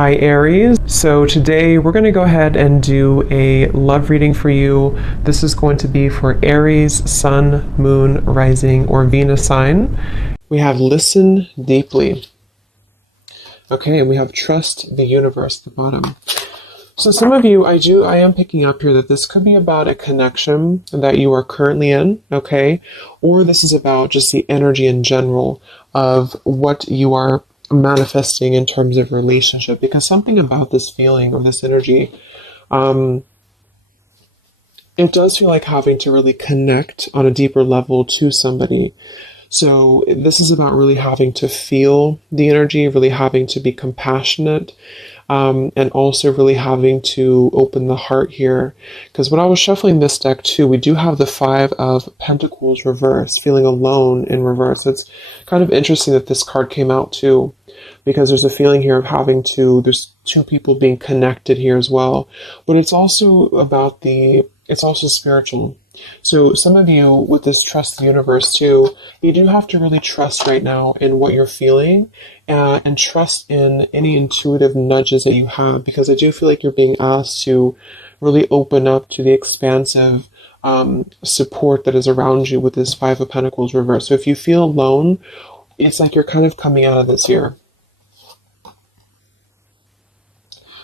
Hi Aries. So today we're going to go ahead and do a love reading for you. This is going to be for Aries, Sun, Moon, Rising, or Venus sign. We have listen deeply. Okay, and we have trust the universe at the bottom. So some of you, I am picking up here that this could be about a connection that you are currently in, okay? Or this is about just the energy in general of what you are manifesting in terms of relationship, because something about this feeling or this energy, it does feel like having to really connect on a deeper level to somebody. So this is about really having to feel the energy, really having to be compassionate, and also really having to open the heart here. Because when I was shuffling this deck too, we do have the Five of Pentacles reverse, feeling alone in reverse. It's kind of interesting that this card came out too, because there's a feeling here of having to, there's two people being connected here as well. But it's also about it's also spiritual. So some of you with this trust the universe too, you do have to really trust right now in what you're feeling, and trust in any intuitive nudges that you have, because I do feel like you're being asked to really open up to the expansive support that is around you with this Five of Pentacles reverse. So if you feel alone, it's like you're kind of coming out of this here.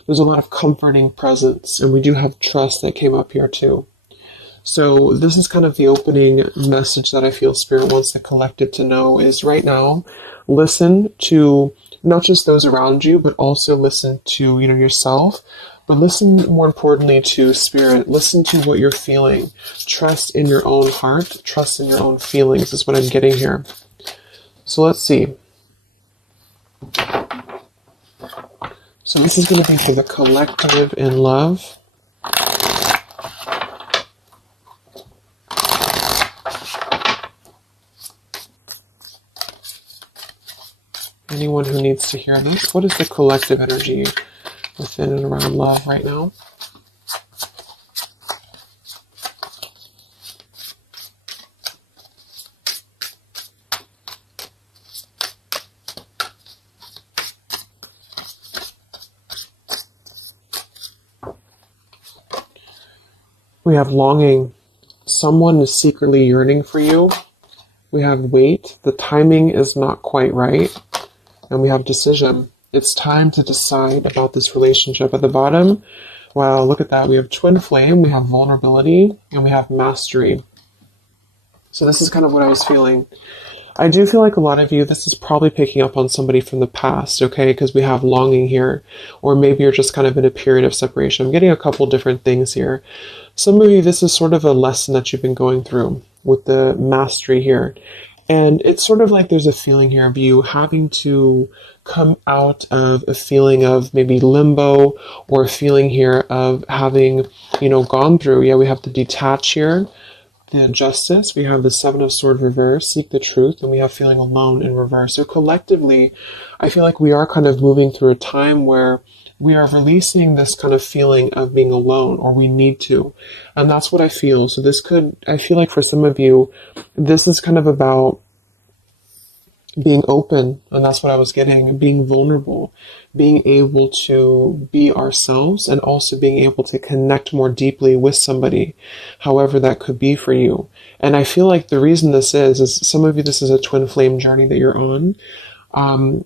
There's a lot of comforting presence, and we do have trust that came up here too. So this is kind of the opening message that I feel Spirit wants the collective to know is right now, listen to not just those around you, but also listen to, yourself, but listen more importantly to Spirit. Listen to what you're feeling. Trust in your own heart. Trust in your own feelings is what I'm getting here. So let's see. So this is going to be for the collective in love. Anyone who needs to hear this, what is the collective energy within and around love right now? We have longing. Someone is secretly yearning for you. We have wait. The timing is not quite right. And we have decision. It's time to decide about this relationship. At the bottom, wow, look at that. We have twin flame, we have vulnerability, and we have mastery. So this is kind of what I was feeling. I do feel like a lot of you, this is probably picking up on somebody from the past, okay? Because we have longing here. Or maybe you're just kind of in a period of separation. I'm getting a couple different things here. Some of you, this is sort of a lesson that you've been going through with the mastery here. And it's sort of like there's a feeling here of you having to come out of a feeling of maybe limbo, or a feeling here of having, gone through. Yeah, we have the detach here, the justice. We have the Seven of Swords reverse, seek the truth, and we have feeling alone in reverse. So collectively, I feel like we are kind of moving through a time where we are releasing this kind of feeling of being alone, or we need to. And that's what I feel. So I feel like for some of you, this is kind of about being open. And that's what I was getting, being vulnerable, being able to be ourselves, and also being able to connect more deeply with somebody, however that could be for you. And I feel like the reason this is some of you, this is a twin flame journey that you're on.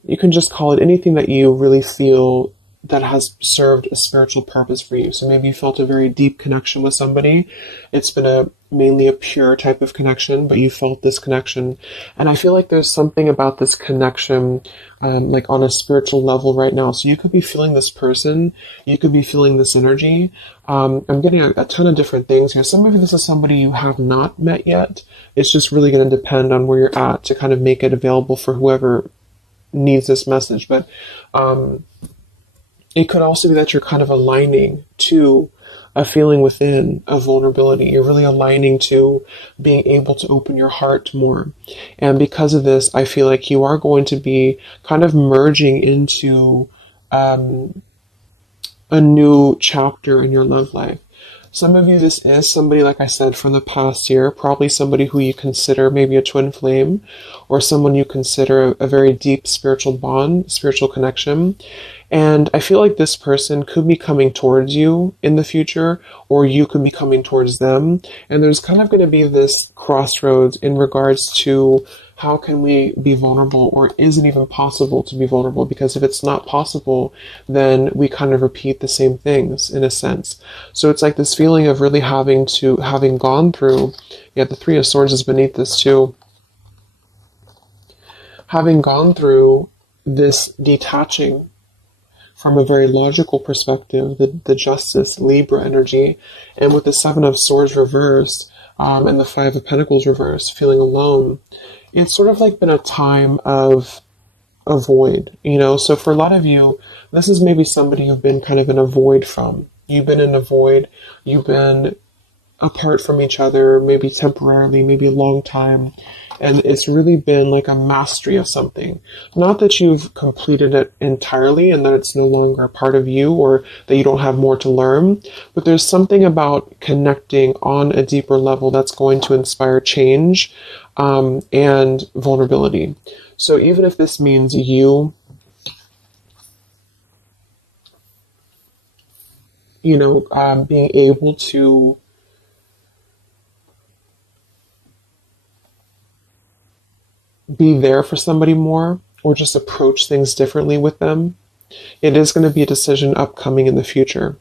You can just call it anything that you really feel that has served a spiritual purpose for you. So maybe you felt a very deep connection with somebody. It's been mainly a pure type of connection, but you felt this connection. And I feel like there's something about this connection, like on a spiritual level right now. So you could be feeling this person, you could be feeling this energy. I'm getting a ton of different things here. Some of you, this is somebody you have not met yet. It's just really going to depend on where you're at to kind of make it available for whoever needs this message. But, it could also be that you're kind of aligning to a feeling within of vulnerability. You're really aligning to being able to open your heart more. And because of this, I feel like you are going to be kind of merging into a new chapter in your love life. Some of you, this is somebody, like I said, from the past year, probably somebody who you consider maybe a twin flame, or someone you consider a very deep spiritual bond, spiritual connection. And I feel like this person could be coming towards you in the future, or you could be coming towards them. And there's kind of going to be this crossroads in regards to how can we be vulnerable, or is it even possible to be vulnerable? Because if it's not possible, then we kind of repeat the same things in a sense. So it's like this feeling of really having gone through, yeah, the Three of Swords is beneath this too. Having gone through this detaching from a very logical perspective, the Justice Libra energy, and with the Seven of Swords reversed, and the Five of Pentacles reversed, feeling alone, it's sort of like been a time of a void, you know? So for a lot of you, this is maybe somebody you've been kind of in a void from. You've been in a void, you've been apart from each other, maybe temporarily, maybe a long time. And it's really been like a mastery of something. Not that you've completed it entirely and that it's no longer a part of you or that you don't have more to learn, but there's something about connecting on a deeper level that's going to inspire change and vulnerability. So even if this means you being able to be there for somebody more, or just approach things differently with them, it is going to be a decision upcoming in the future.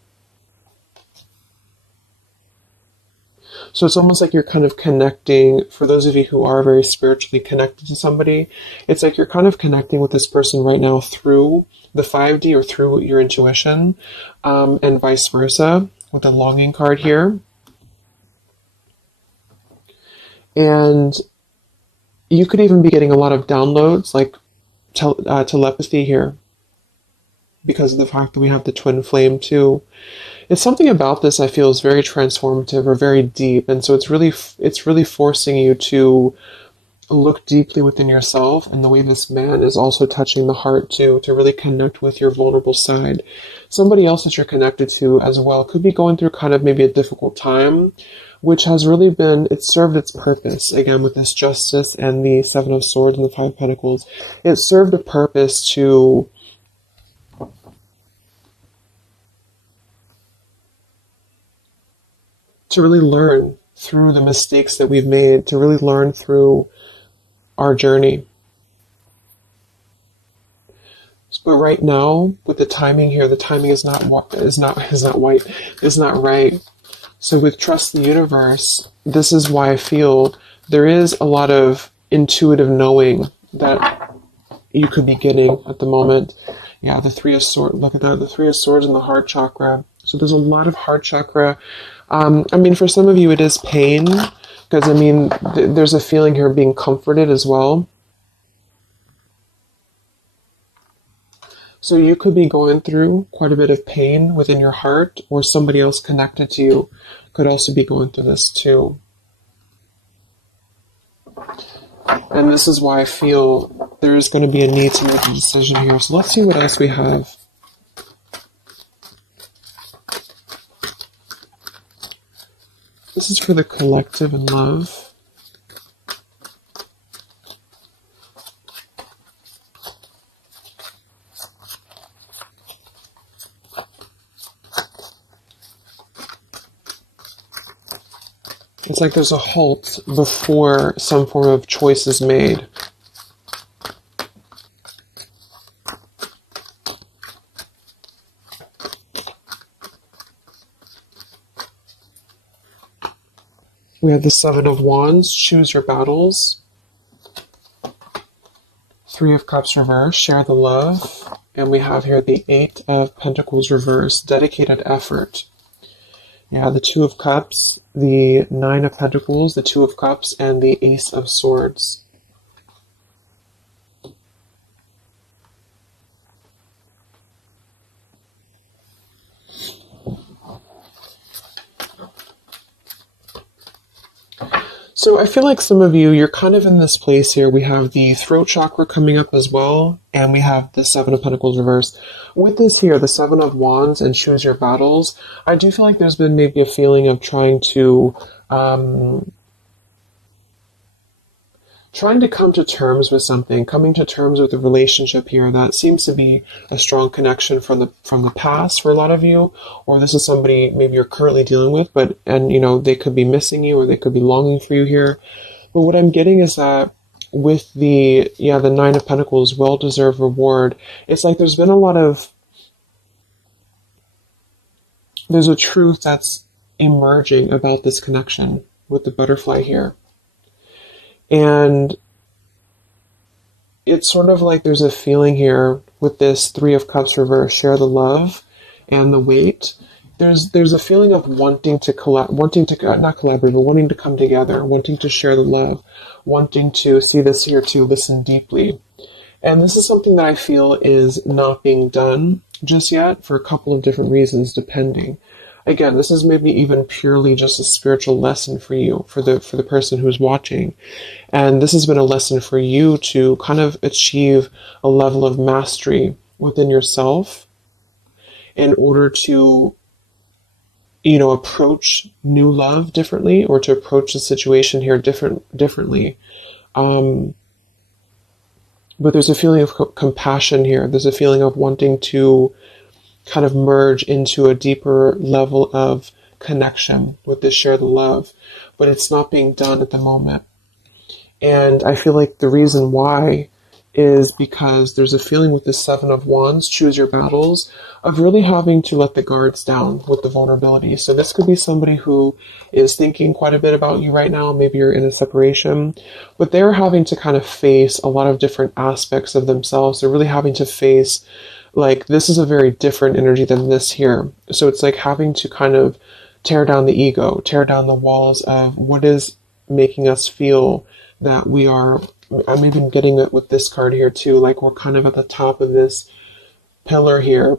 So it's almost like you're kind of connecting, for those of you who are very spiritually connected to somebody, it's like you're kind of connecting with this person right now through the 5D or through your intuition, and vice versa with the longing card here. And you could even be getting a lot of downloads, like telepathy here, because of the fact that we have the twin flame too. It's something about this I feel is very transformative or very deep, and so it's really forcing you to look deeply within yourself, and the way this man is also touching the heart too, to really connect with your vulnerable side. Somebody else that you're connected to as well could be going through kind of maybe a difficult time, which has really been, it served its purpose, again, with this Justice and the Seven of Swords and the Five of Pentacles. It served a purpose to really learn through the mistakes that we've made, to really learn through our journey. But right now, with the timing here, the timing is not right. So with Trust the Universe, this is why I feel there is a lot of intuitive knowing that you could be getting at the moment. Yeah, the Three of Swords, look at that, the Three of Swords in the heart chakra. So there's a lot of heart chakra. For some of you it is pain, because there's a feeling here of being comforted as well. So you could be going through quite a bit of pain within your heart, or somebody else connected to you could also be going through this too. And this is why I feel there is going to be a need to make a decision here. So let's see what else we have. This is for the collective and love. It's like there's a halt before some form of choice is made. We have the Seven of Wands, choose your battles. Three of Cups reverse, share the love. And we have here the Eight of Pentacles reverse, dedicated effort. Yeah, the Two of Cups, the Nine of Pentacles, the Two of Cups, and the Ace of Swords. So I feel like some of you, you're kind of in this place here. We have the throat chakra coming up as well, and we have the Seven of Pentacles reversed. With this here, the Seven of Wands and choose your battles, I do feel like there's been maybe a feeling of trying to trying to come to terms with something, coming to terms with a relationship here that seems to be a strong connection from the past for a lot of you, or this is somebody maybe you're currently dealing with, and they could be missing you or they could be longing for you here. But what I'm getting is that with the Nine of Pentacles, well-deserved reward, it's like there's a truth that's emerging about this connection with the butterfly here. And it's sort of like there's a feeling here with this Three of Cups reverse, share the love and the weight. There's a feeling of wanting to not collaborate, but wanting to come together, wanting to share the love, wanting to see this here to listen deeply. And this is something that I feel is not being done just yet for a couple of different reasons, depending. Again, this is maybe even purely just a spiritual lesson for you, for the person who's watching. And this has been a lesson for you to kind of achieve a level of mastery within yourself in order to, approach new love differently, or to approach the situation here differently. But there's a feeling of compassion here. There's a feeling of wanting to kind of merge into a deeper level of connection with this share the love, but it's not being done at the moment. And I feel like the reason why is because there's a feeling with the Seven of Wands, choose your battles, of really having to let the guards down with the vulnerability. So this could be somebody who is thinking quite a bit about you right now. Maybe you're in a separation, but they're having to kind of face a lot of different aspects of themselves. They're really having to face, like, this is a very different energy than this here. So it's like having to kind of tear down the ego, tear down the walls of what is making us feel that we are. I'm even getting it with this card here too, like we're kind of at the top of this pillar here.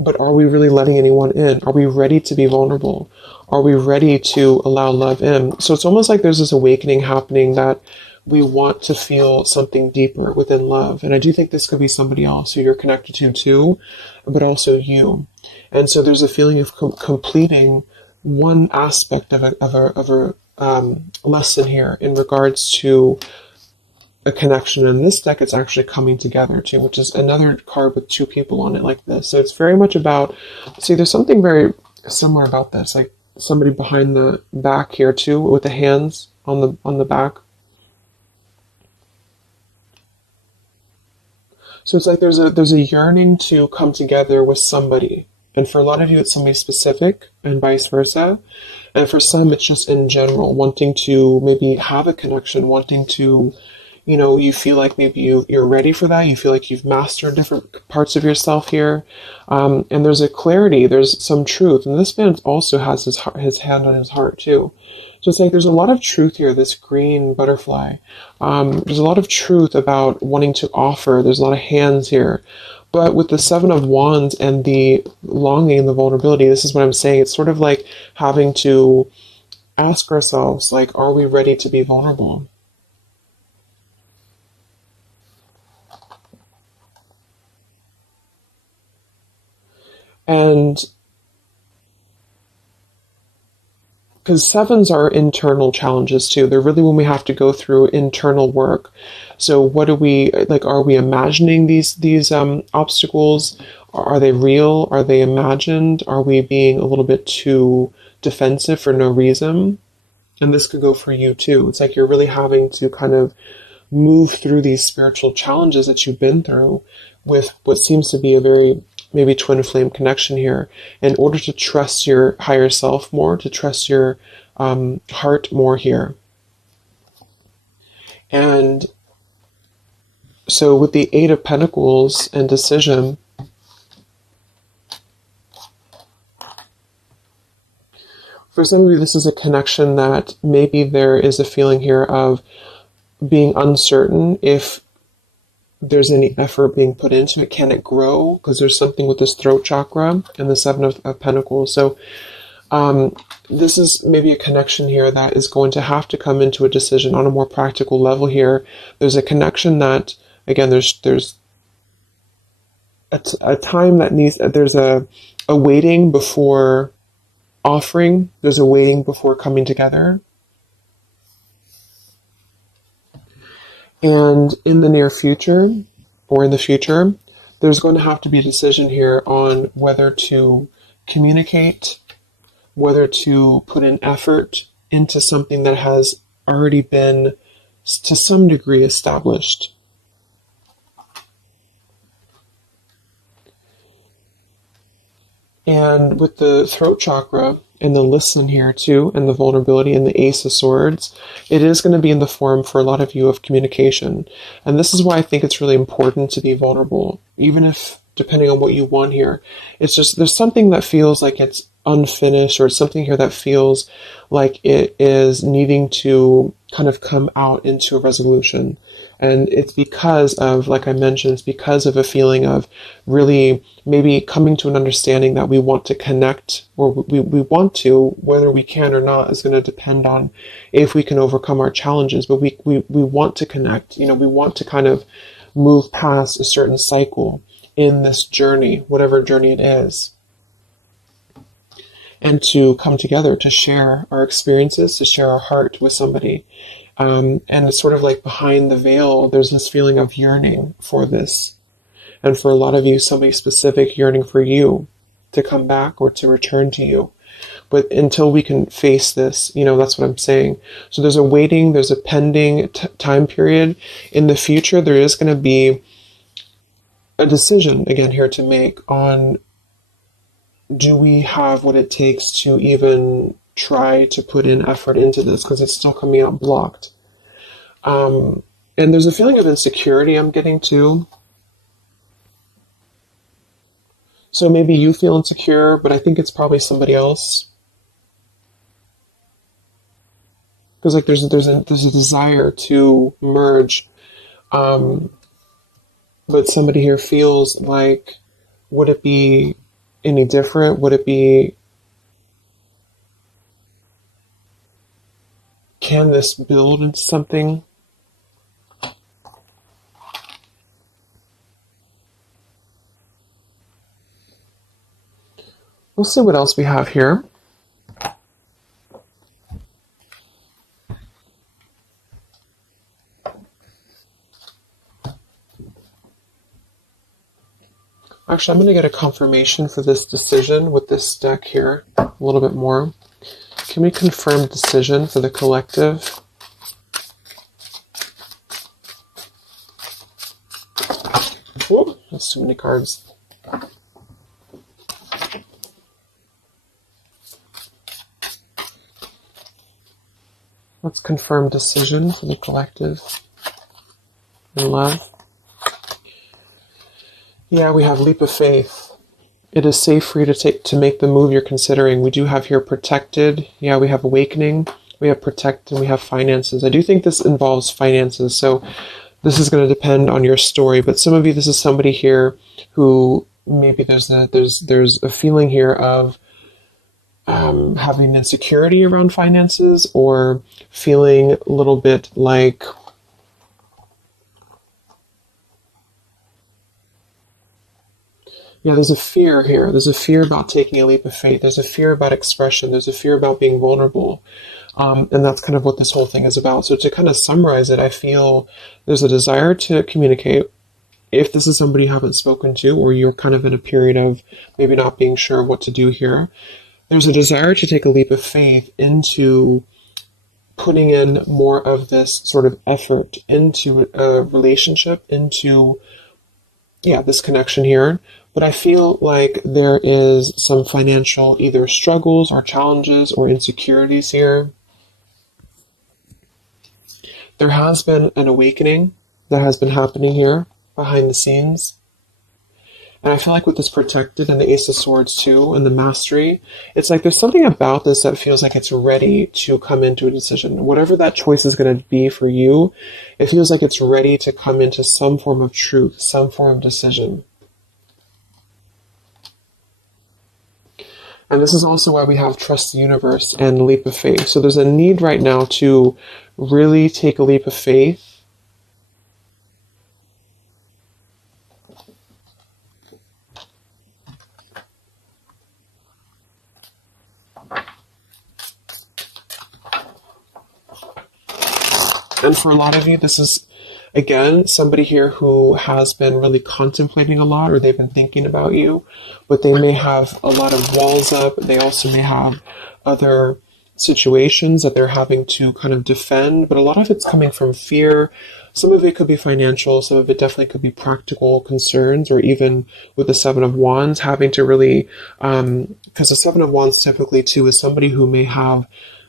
But are we really letting anyone in? Are we ready to be vulnerable? Are we ready to allow love in? So it's almost like there's this awakening happening that we want to feel something deeper within love. And I do think this could be somebody else who you're connected to too, but also you. And so there's a feeling of completing one aspect of a lesson here in regards to a connection. In this deck, it's actually coming together too, which is another card with two people on it like this. So it's very much about, see, there's something very similar about this, like somebody behind the back here too, with the hands on the back. So it's like there's a yearning to come together with somebody. And for a lot of you, it's somebody specific and vice versa. And for some, it's just in general, wanting to maybe have a connection, wanting to, you feel like maybe you're ready for that. You feel like you've mastered different parts of yourself here. And there's a clarity, there's some truth. And this man also has his hand on his heart too. So it's like there's a lot of truth here, this green butterfly. There's a lot of truth about wanting to offer. There's a lot of hands here. But with the Seven of Wands and the longing and the vulnerability, this is what I'm saying. It's sort of like having to ask ourselves, like, are we ready to be vulnerable? And because sevens are internal challenges too. They're really when we have to go through internal work. So what do we, like, are we imagining these obstacles? Are they real? Are they imagined? Are we being a little bit too defensive for no reason? And this could go for you too. It's like you're really having to kind of move through these spiritual challenges that you've been through with what seems to be a very maybe twin flame connection here, in order to trust your higher self more, to trust your heart more here. And so with the Eight of Pentacles and decision, for some of you, this is a connection that maybe there is a feeling here of being uncertain if there's any effort being put into it. Can it grow? Because there's something with this throat chakra and the Seven of Pentacles. So this is maybe a connection here that is going to have to come into a decision on a more practical level here. There's a connection that, again, there's a time that needs, there's a waiting before offering. There's a waiting before coming together. And in the near future, or in the future, there's going to have to be a decision here on whether to communicate, whether to put in effort into something that has already been, to some degree, established. And with the throat chakra and the listen here too, and the vulnerability and the Ace of Swords, it is going to be in the form for a lot of you of communication. And this is why I think it's really important to be vulnerable, even if, depending on what you want here, it's just, there's something that feels like it's unfinished, or it's something here that feels like it is needing to kind of come out into a resolution. And it's because of, like I mentioned, it's because of a feeling of really maybe coming to an understanding that we want to connect, or we want to, whether we can or not is going to depend on if we can overcome our challenges. But we want to connect, we want to kind of move past a certain cycle in this journey, whatever journey it is, and to come together to share our experiences, to share our heart with somebody. And it's sort of like behind the veil, there's this feeling of yearning for this. And for a lot of you, somebody specific yearning for you to come back or to return to you. But until we can face this, that's what I'm saying. So there's a waiting, there's a pending time period. In the future, there is going to be a decision, again, here to make on, do we have what it takes to even try to put in effort into this, because it's still coming out blocked. And there's a feeling of insecurity I'm getting too. So maybe you feel insecure, but I think it's probably somebody else. Because like there's a desire to merge, but somebody here feels like, would it be any different? Would it be, can this build into something? We'll see what else we have here. Actually, I'm going to get a confirmation for this decision with this deck here a little bit more. Can we confirm decision for the collective? Whoa, that's too many cards. Let's confirm decision for the collective in love. Yeah, we have leap of faith. It is safe for you to make the move you're considering. We do have here protected. Yeah, we have awakening. We have protect, and we have finances. I do think this involves finances, so this is going to depend on your story. But some of you, this is somebody here who maybe there's a feeling here of having insecurity around finances, or feeling a little bit like there's a fear here. There's a fear about taking a leap of faith. There's a fear about expression. There's a fear about being vulnerable. And that's kind of what this whole thing is about. So to kind of summarize it, I feel there's a desire to communicate. If this is somebody you haven't spoken to, or you're kind of in a period of maybe not being sure what to do here, there's a desire to take a leap of faith into putting in more of this sort of effort into a relationship, into this connection here. But I feel like there is some financial either struggles or challenges or insecurities here. There has been an awakening that has been happening here behind the scenes. And I feel like with this protected and the Ace of Swords too, and the mastery, it's like there's something about this that feels like it's ready to come into a decision. Whatever that choice is going to be for you, it feels like it's ready to come into some form of truth, some form of decision. And this is also why we have trust the universe and leap of faith. So there's a need right now to really take a leap of faith. And for a lot of you, this is Again, somebody here who has been really contemplating a lot, or they've been thinking about you, but they may have a lot of walls up. They also may have other situations that they're having to kind of defend, but a lot of it's coming from fear. Some of it could be financial, some of it definitely could be practical concerns, or even with the Seven of Wands, having to really, because the Seven of Wands typically too is somebody who may have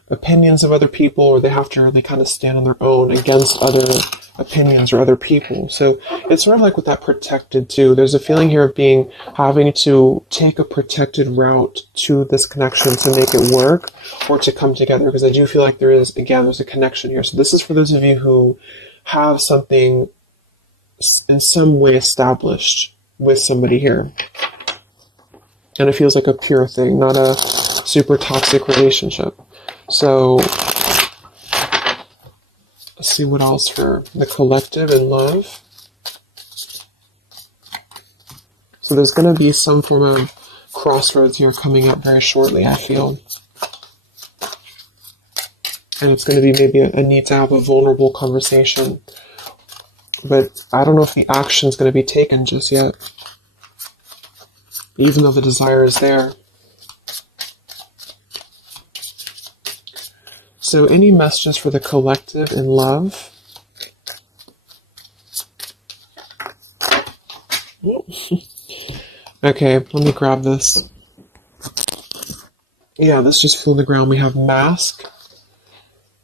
opinions of other people, or they have to really kind of stand on their own against other opinions or other people. So it's sort of like with that protected too. There's a feeling here of having to take a protected route to this connection to make it work or to come together, because I do feel like there's a connection here. So this is for those of you who have something in some way established with somebody here. And it feels like a pure thing, not a super toxic relationship. So let's see what else for the collective in love. So there's going to be some form of crossroads here coming up very shortly, I feel. And it's going to be maybe a need to have a vulnerable conversation. But I don't know if the action is going to be taken just yet, even though the desire is there. So any messages for the collective in love? Okay, let me grab this. Yeah, this just flew on the ground. We have mask,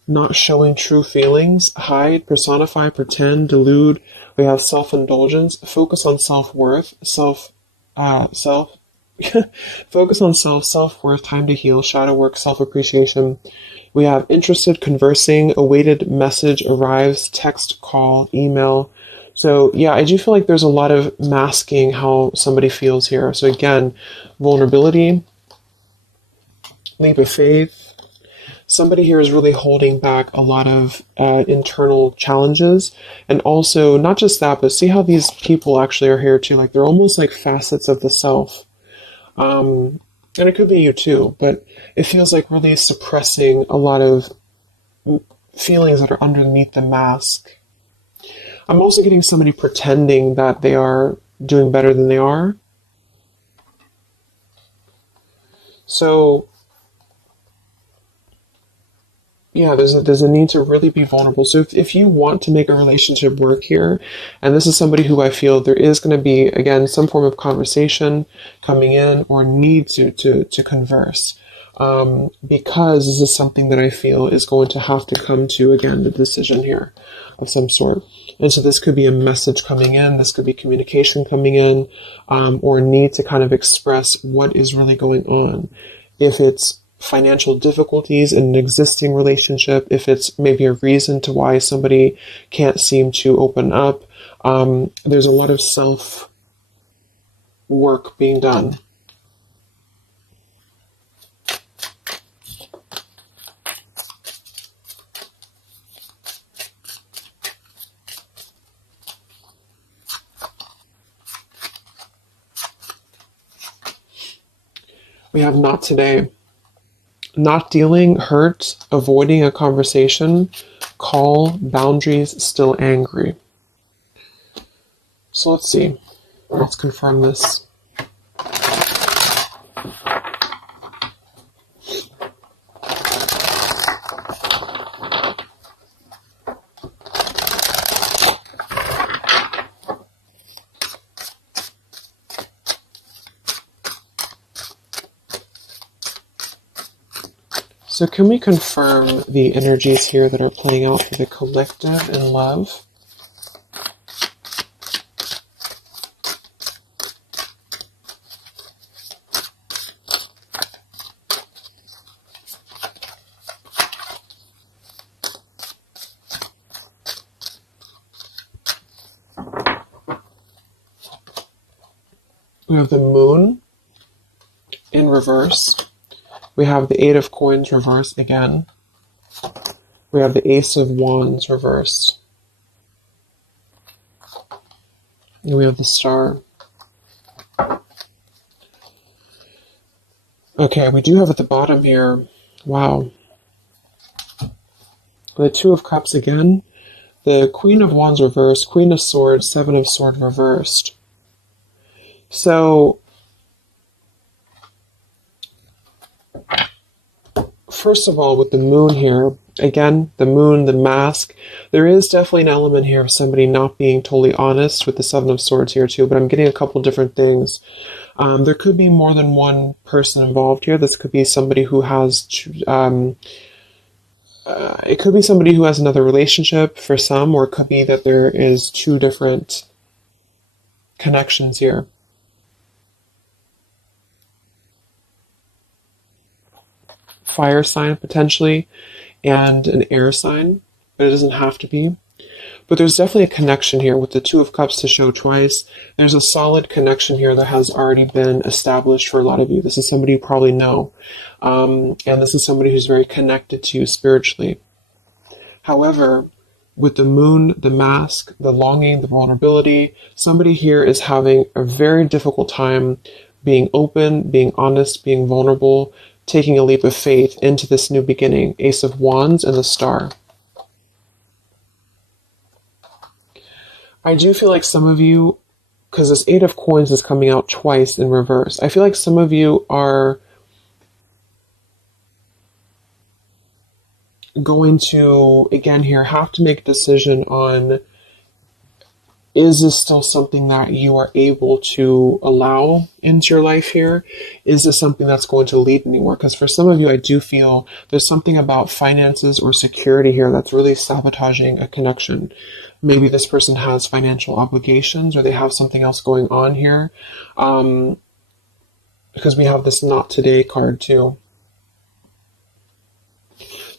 not showing true feelings, hide, personify, pretend, delude. We have self-indulgence, focus on self-worth, focus on self-worth, time to heal, shadow work, self-appreciation. We have interested, conversing, awaited message arrives, text, call, email. So yeah, I do feel like there's a lot of masking how somebody feels here. So again, vulnerability, leap of faith. Somebody here is really holding back a lot of internal challenges. And also, not just that, but see how these people actually are here too. Like they're almost like facets of the self. And it could be you too, but it feels like really suppressing a lot of feelings that are underneath the mask. I'm also getting somebody pretending that they are doing better than they are. So yeah, there's a need to really be vulnerable. So if you want to make a relationship work here, and this is somebody who I feel there is going to be, again, some form of conversation coming in or need to converse. Because this is something that I feel is going to have to come to, again, the decision here of some sort. And so this could be a message coming in, this could be communication coming in, or need to kind of express what is really going on. If it's financial difficulties in an existing relationship, if it's maybe a reason to why somebody can't seem to open up, there's a lot of self work being done. We have not today. Not dealing, hurt, avoiding a conversation, call, boundaries, still angry. So let's see. Let's confirm this. So can we confirm the energies here that are playing out for the collective in love? We have the moon in reverse. We have the Eight of Coins reversed again. We have the Ace of Wands reversed. And we have the Star. Okay, we do have at the bottom here, wow, the Two of Cups again, the Queen of Wands reversed, Queen of Swords, Seven of Swords reversed. So, first of all, with the moon here, again, the moon, the mask, there is definitely an element here of somebody not being totally honest with the Seven of Swords here too, but I'm getting a couple different things. There could be more than one person involved here. This could be somebody who has, it could be somebody who has another relationship for some, or it could be that there is two different connections here. Fire sign potentially, and an air sign, but it doesn't have to be. But there's definitely a connection here with the Two of Cups to show twice. There's a solid connection here that has already been established for a lot of you. This is somebody you probably know. And this is somebody who's very connected to you spiritually. However, with the moon, the mask, the longing, the vulnerability, somebody here is having a very difficult time being open, being honest, being vulnerable, taking a leap of faith into this new beginning. Ace of Wands and the Star. I do feel like some of you, because this Eight of Coins is coming out twice in reverse, I feel like some of you are going to, again here, have to make a decision on, is this still something that you are able to allow into your life here? Is this something that's going to lead anywhere? Because for some of you, I do feel there's something about finances or security here that's really sabotaging a connection. Maybe this person has financial obligations, or they have something else going on here. Because we have this Not Today card too.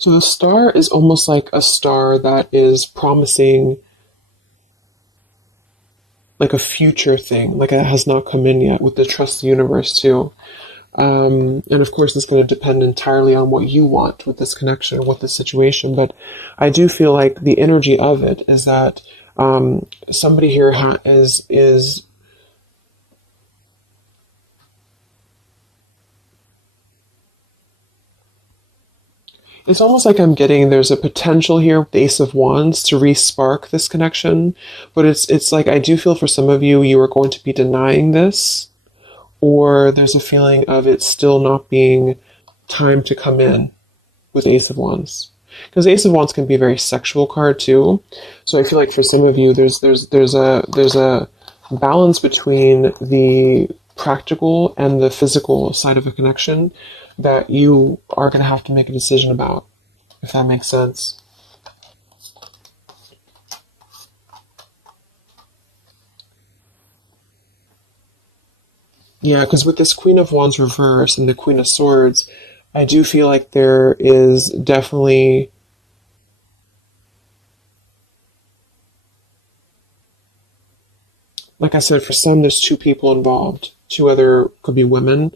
So the Star is almost like a star that is promising like a future thing, like it has not come in yet, with the Trust the Universe too. And of course, it's going to depend entirely on what you want with this connection, with this situation. But I do feel like the energy of it is that somebody here is it's almost like I'm getting there's a potential here with the Ace of Wands to re-spark this connection. But it's like I do feel for some of you, you are going to be denying this, or there's a feeling of it still not being time to come in with Ace of Wands. Because Ace of Wands can be a very sexual card too. So I feel like for some of you, there's a balance between the practical and the physical side of a connection that you are going to have to make a decision about, if that makes sense. Yeah, because with this Queen of Wands reverse and the Queen of Swords, I do feel like there is definitely like I said, for some, there's two people involved. Two other could be women.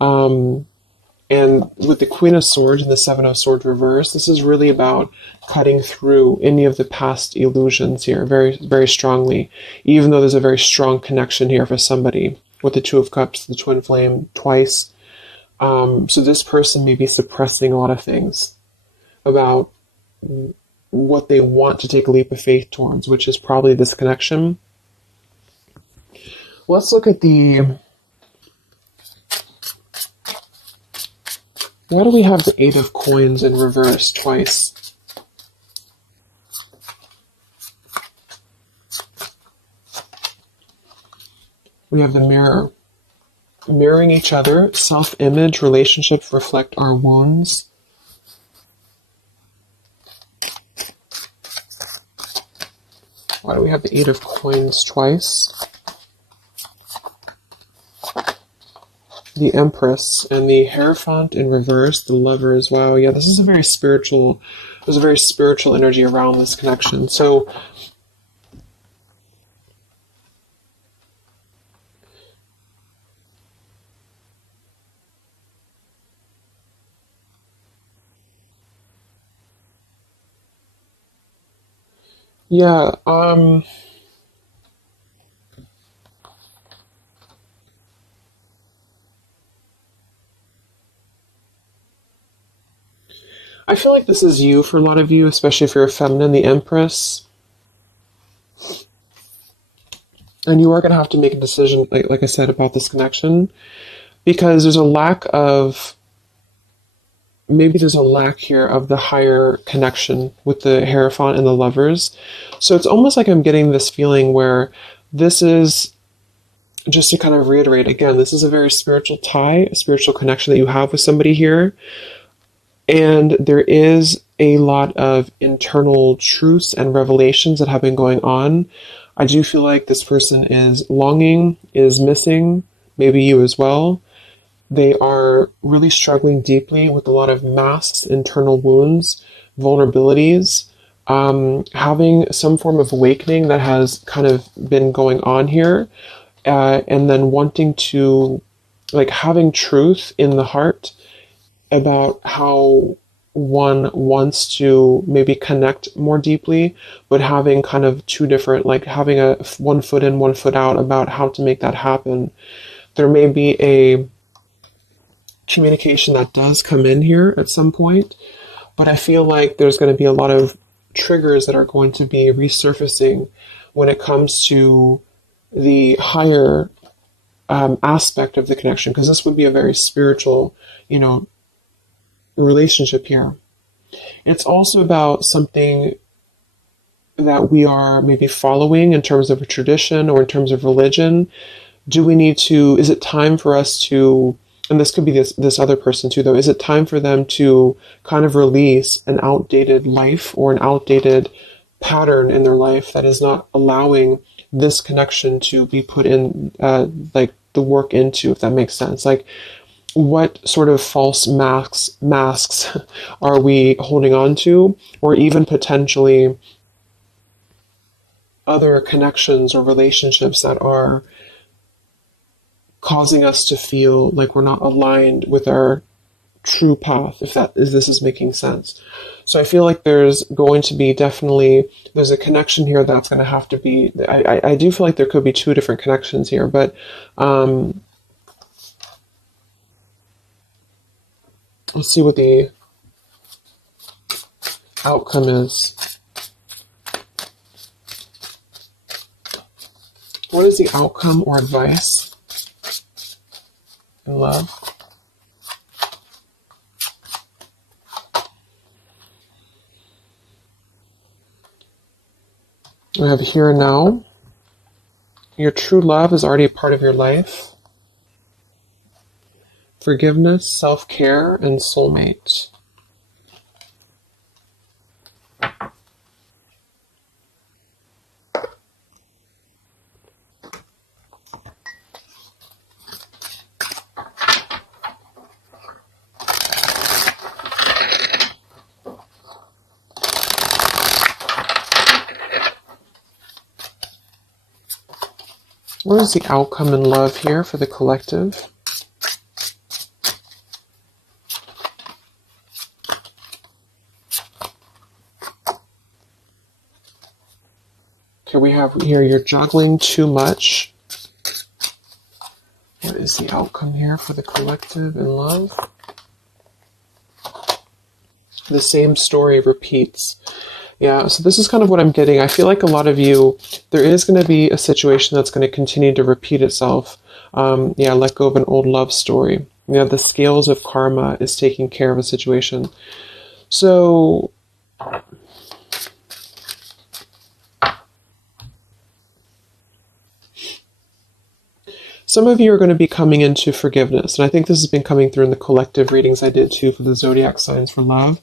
And with the Queen of Swords and the Seven of Swords reverse, this is really about cutting through any of the past illusions here very, very strongly, even though there's a very strong connection here for somebody with the Two of Cups, the Twin Flame twice. So this person may be suppressing a lot of things about what they want to take a leap of faith towards, which is probably this connection. Let's look at the... Why do we have the Eight of Coins in reverse twice? We have the Mirror. Mirroring each other, self-image, relationships reflect our wounds. Why do we have the Eight of Coins twice? The Empress and the Hierophant in reverse, the Lovers. Wow, yeah, this is a very spiritual, there's a very spiritual energy around this connection. So, yeah, I feel like this is you for a lot of you, especially if you're a feminine, the Empress. And you are going to have to make a decision, like I said, about this connection, because there's a lack of, maybe there's a lack here of the higher connection with the Hierophant and the Lovers. So it's almost like I'm getting this feeling where this is, just to kind of reiterate again, this is a very spiritual tie, a spiritual connection that you have with somebody here. And there is a lot of internal truths and revelations that have been going on. I do feel like this person is longing, is missing, maybe you as well. They are really struggling deeply with a lot of masks, internal wounds, vulnerabilities, having some form of awakening that has kind of been going on here, and then wanting to, like, having truth in the heart about how one wants to maybe connect more deeply, but having kind of two different, like having a 1 foot in, 1 foot out about how to make that happen. There may be a communication that does come in here at some point, but I feel like there's going to be a lot of triggers that are going to be resurfacing when it comes to the higher aspect of the connection, because this would be a very spiritual, relationship here. It's also about something that we are maybe following in terms of a tradition or in terms of religion. Do we need to, is it time for us to, and this could be this other person too though, is it time for them to kind of release an outdated life or an outdated pattern in their life that is not allowing this connection to be put in, like the work into, if that makes sense? Like, what sort of false masks are we holding on to, or even potentially other connections or relationships that are causing us to feel like we're not aligned with our true path, if this is making sense. So I feel like there's going to be there's a connection here that's going to have to be, I do feel like there could be two different connections here, but let's see what the outcome is. What is the outcome or advice in love? We have here and now. Your true love is already a part of your life. Forgiveness, self-care, and soulmate. What is the outcome in love here for the collective? Okay, we have here, you're juggling too much. What is the outcome here for the collective in love? The same story repeats. Yeah, so this is kind of what I'm getting. I feel like a lot of you, there is going to be a situation that's going to continue to repeat itself. Let go of an old love story. The scales of karma is taking care of a situation. So some of you are going to be coming into forgiveness, and I think this has been coming through in the collective readings I did too for the zodiac signs for love.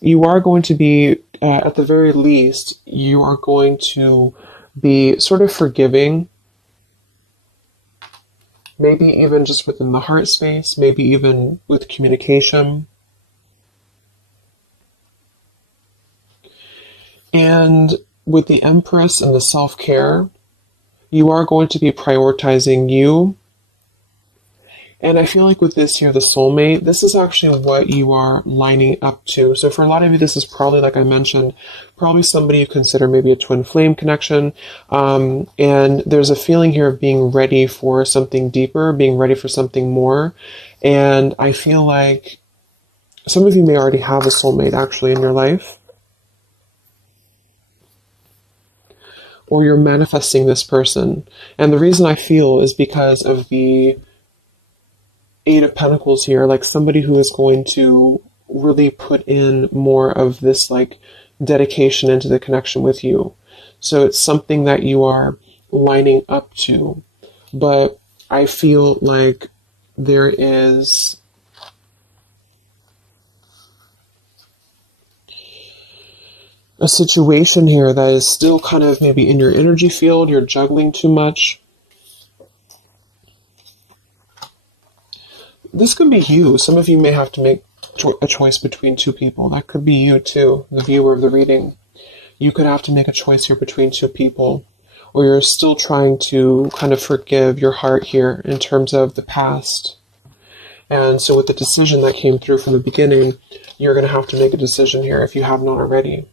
You are going to be, at the very least, you are going to be sort of forgiving, maybe even just within the heart space, maybe even with communication. And with the Empress and the self-care, you are going to be prioritizing you. And I feel like with this here, the soulmate, this is actually what you are lining up to. So for a lot of you, this is probably, like I mentioned, probably somebody you consider maybe a twin flame connection. And there's a feeling here of being ready for something deeper, being ready for something more. And I feel like some of you may already have a soulmate actually in your life. or you're manifesting this person. And the reason I feel is because of the Eight of Pentacles here, like somebody who is going to really put in more of this like dedication into the connection with you. So it's something that you are lining up to. But I feel like there is a situation here that is still kind of maybe in your energy field, you're juggling too much. This could be you. Some of you may have to make a choice between two people. That could be you too, the viewer of the reading. You could have to make a choice here between two people, or you're still trying to kind of forgive your heart here in terms of the past. And so with the decision that came through from the beginning, you're going to have to make a decision here if you have not already.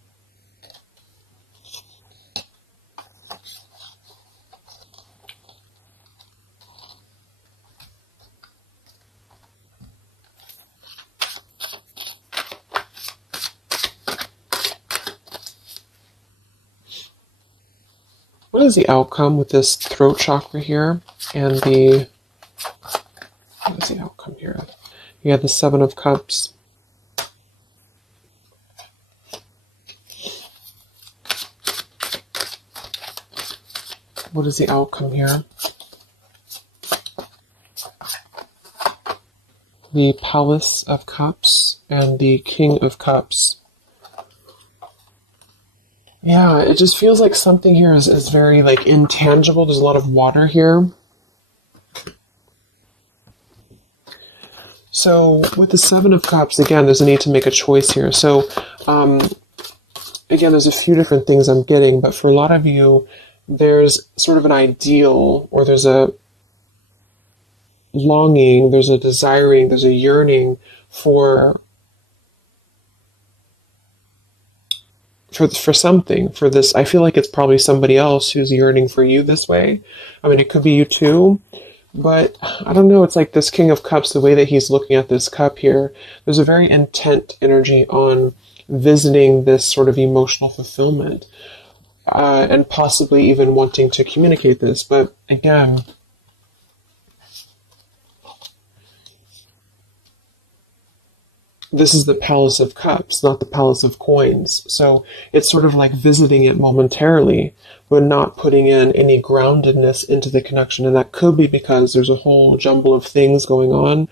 What is the outcome with this throat chakra here and the... What is the outcome here? You have the Seven of Cups. What is the outcome here? The Palace of Cups and the King of Cups. Yeah, it just feels like something here is very like intangible. There's a lot of water here. So with the Seven of Cups, again, there's a need to make a choice here. So again, there's a few different things I'm getting, but for a lot of you, there's sort of an ideal, or there's a longing, there's a desiring, there's a yearning for something, for this. I feel like it's probably somebody else who's yearning for you this way. I mean, it could be you too, but I don't know. It's like this King of Cups, the way that he's looking at this cup here, there's a very intent energy on visiting this sort of emotional fulfillment, and possibly even wanting to communicate this. But again, this is the Palace of Cups, not the Palace of Coins. So it's sort of like visiting it momentarily, but not putting in any groundedness into the connection. And that could be because there's a whole jumble of things going on.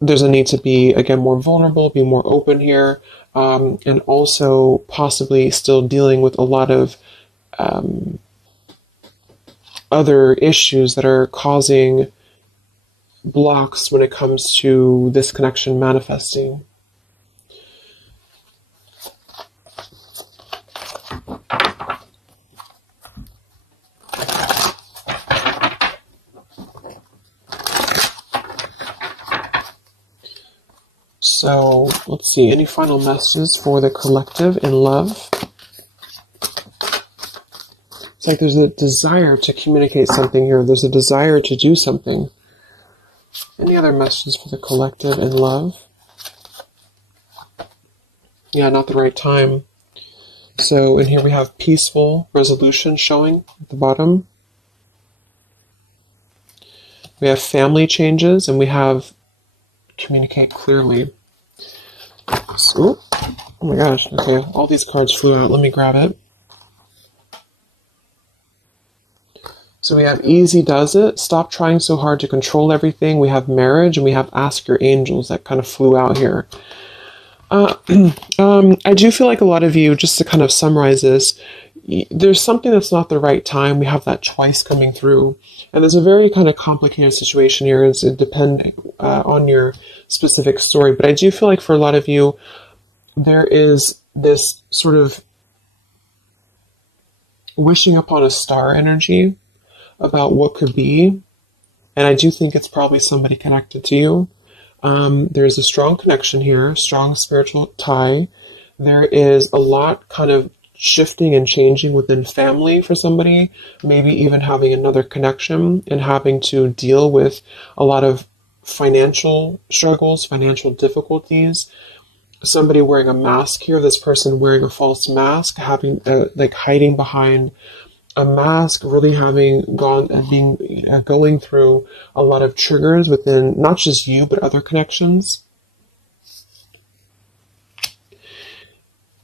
There's a need to be, again, more vulnerable, be more open here, and also possibly still dealing with a lot of other issues that are causing blocks when it comes to this connection manifesting. So let's see, any final messages for the collective in love? It's like there's a desire to communicate something here. There's a desire to do something. Any other messages for the collective in love? Yeah, not the right time. So in here we have peaceful resolution showing at the bottom. We have family changes, and we have communicate clearly. So, oh my gosh, okay, all these cards flew out. Let me grab it. So we have easy does it, stop trying so hard to control everything. We have marriage, and we have ask your angels that kind of flew out here. I do feel like a lot of you, just to kind of summarize this, there's something that's not the right time. We have that twice coming through. And there's a very kind of complicated situation here. It's depending on your specific story. But I do feel like for a lot of you, there is this sort of wishing upon a star energy about what could be. And I do think it's probably somebody connected to you. There's a strong connection here, strong spiritual tie. There is a lot kind of shifting and changing within family for somebody, maybe even having another connection and having to deal with a lot of financial struggles, financial difficulties. Somebody wearing a mask here, this person wearing a false mask, having like hiding behind a mask, really having going through a lot of triggers within not just you, but other connections.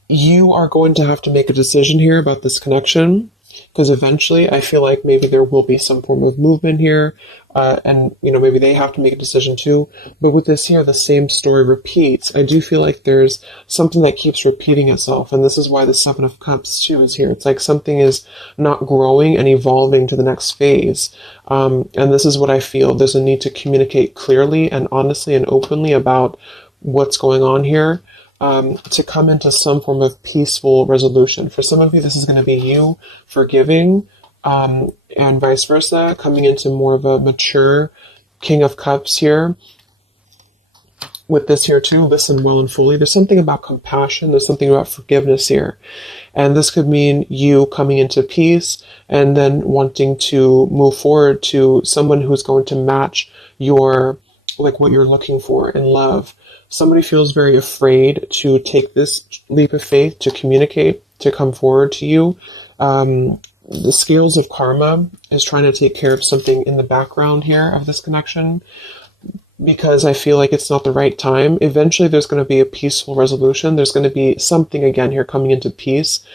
You are going to have to make a decision here about this connection, because eventually I feel like maybe there will be some form of movement here, and maybe they have to make a decision too. But with this here, the same story repeats. I do feel like there's something that keeps repeating itself, and this is why the Seven of Cups too is here. It's like something is not growing and evolving to the next phase, and this is what I feel. There's a need to communicate clearly and honestly and openly about what's going on here, to come into some form of peaceful resolution. For some of you, this is going to be you forgiving, and vice versa, coming into more of a mature King of Cups here. With this here too, listen well and fully. There's something about compassion. There's something about forgiveness here. And this could mean you coming into peace and then wanting to move forward to someone who's going to match what you're looking for in love. Somebody feels very afraid to take this leap of faith, to communicate, to come forward to you. The scales of karma is trying to take care of something in the background here of this connection, because I feel like it's not the right time. Eventually there's going to be a peaceful resolution. There's going to be something again here coming into peace.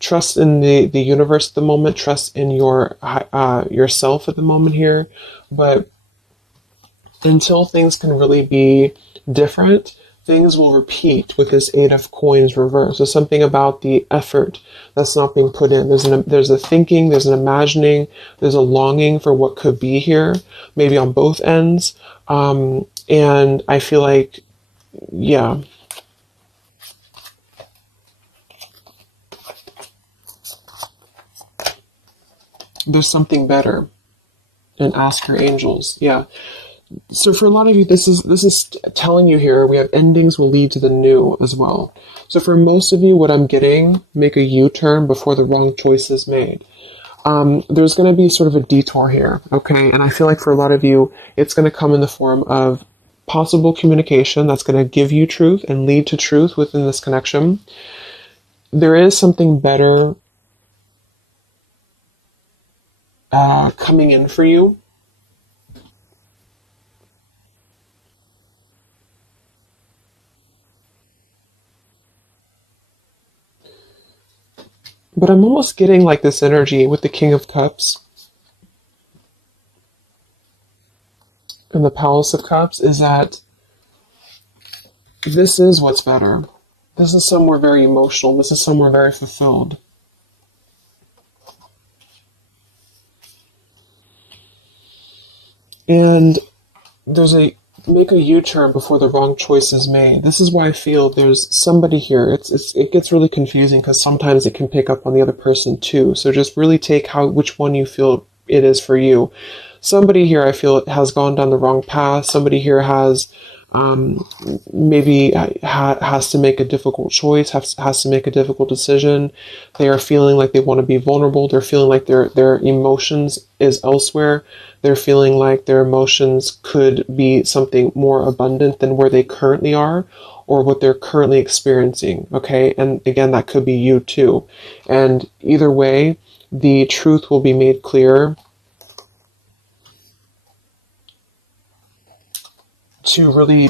Trust in the universe at the moment. Trust in yourself at the moment here. But until things can really be different, things will repeat with this Eight of Coins reverse. There's something about the effort that's not being put in. There's a thinking, there's an imagining, there's a longing for what could be here, maybe on both ends. And I feel like, yeah, there's something better. And ask your angels. Yeah. So for a lot of you, this is telling you here, we have endings will lead to the new as well. So for most of you, what I'm getting, make a U-turn before the wrong choice is made. There's going to be sort of a detour here, okay? And I feel like for a lot of you, it's going to come in the form of possible communication that's going to give you truth and lead to truth within this connection. There is something better coming in for you. But I'm almost getting like this energy with the King of Cups and the Palace of Cups is that this is what's better. This is somewhere very emotional. This is somewhere very fulfilled. And there's make a U-turn before the wrong choice is made. This is why I feel there's somebody here. It gets really confusing because sometimes it can pick up on the other person too. So just really take which one you feel it is for you. Somebody here I feel has gone down the wrong path. Somebody here has maybe has to make a difficult choice, has to make a difficult decision. They are feeling like they want to be vulnerable. They're feeling like their emotions is elsewhere. They're feeling like their emotions could be something more abundant than where they currently are or what they're currently experiencing, okay? And again, that could be you too. And either way, the truth will be made clear to really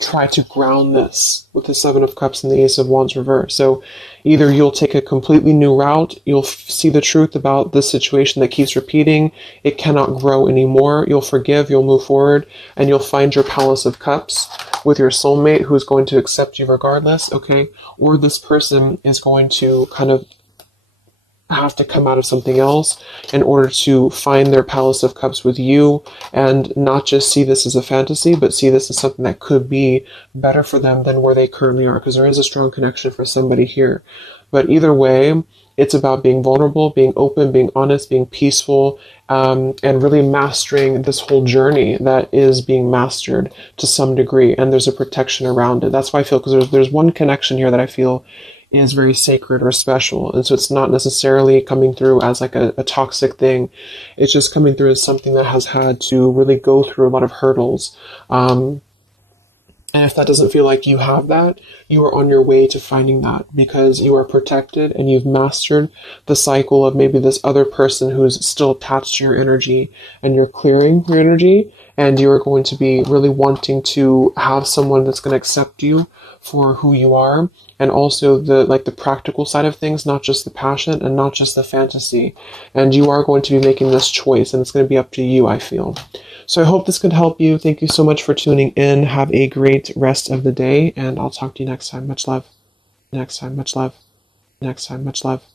try to ground this with the Seven of Cups and the Ace of Wands reverse. So either you'll take a completely new route, you'll see the truth about this situation that keeps repeating, it cannot grow anymore, you'll forgive, you'll move forward, and you'll find your Palace of Cups with your soulmate who's going to accept you regardless, okay? Or this person is going to kind of have to come out of something else in order to find their Palace of Cups with you and not just see this as a fantasy, but see this as something that could be better for them than where they currently are, because there is a strong connection for somebody here. But either way, it's about being vulnerable, being open, being honest, being peaceful, and really mastering this whole journey that is being mastered to some degree, and there's a protection around it. That's why I feel, because there's one connection here that I feel is very sacred or special. And so it's not necessarily coming through as like a toxic thing. It's just coming through as something that has had to really go through a lot of hurdles. And And if that doesn't feel like you have that, you are on your way to finding that, because you are protected and you've mastered the cycle of maybe this other person who's still attached to your energy, and you're clearing your energy, and you're going to be really wanting to have someone that's going to accept you for who you are, and also the practical side of things, not just the passion and not just the fantasy. And you are going to be making this choice, and it's going to be up to you, I feel. So I hope this could help you. Thank you so much for tuning in. Have a great rest of the day, and I'll talk to you next time. Much love. Next time. Much love. Next time. Much love.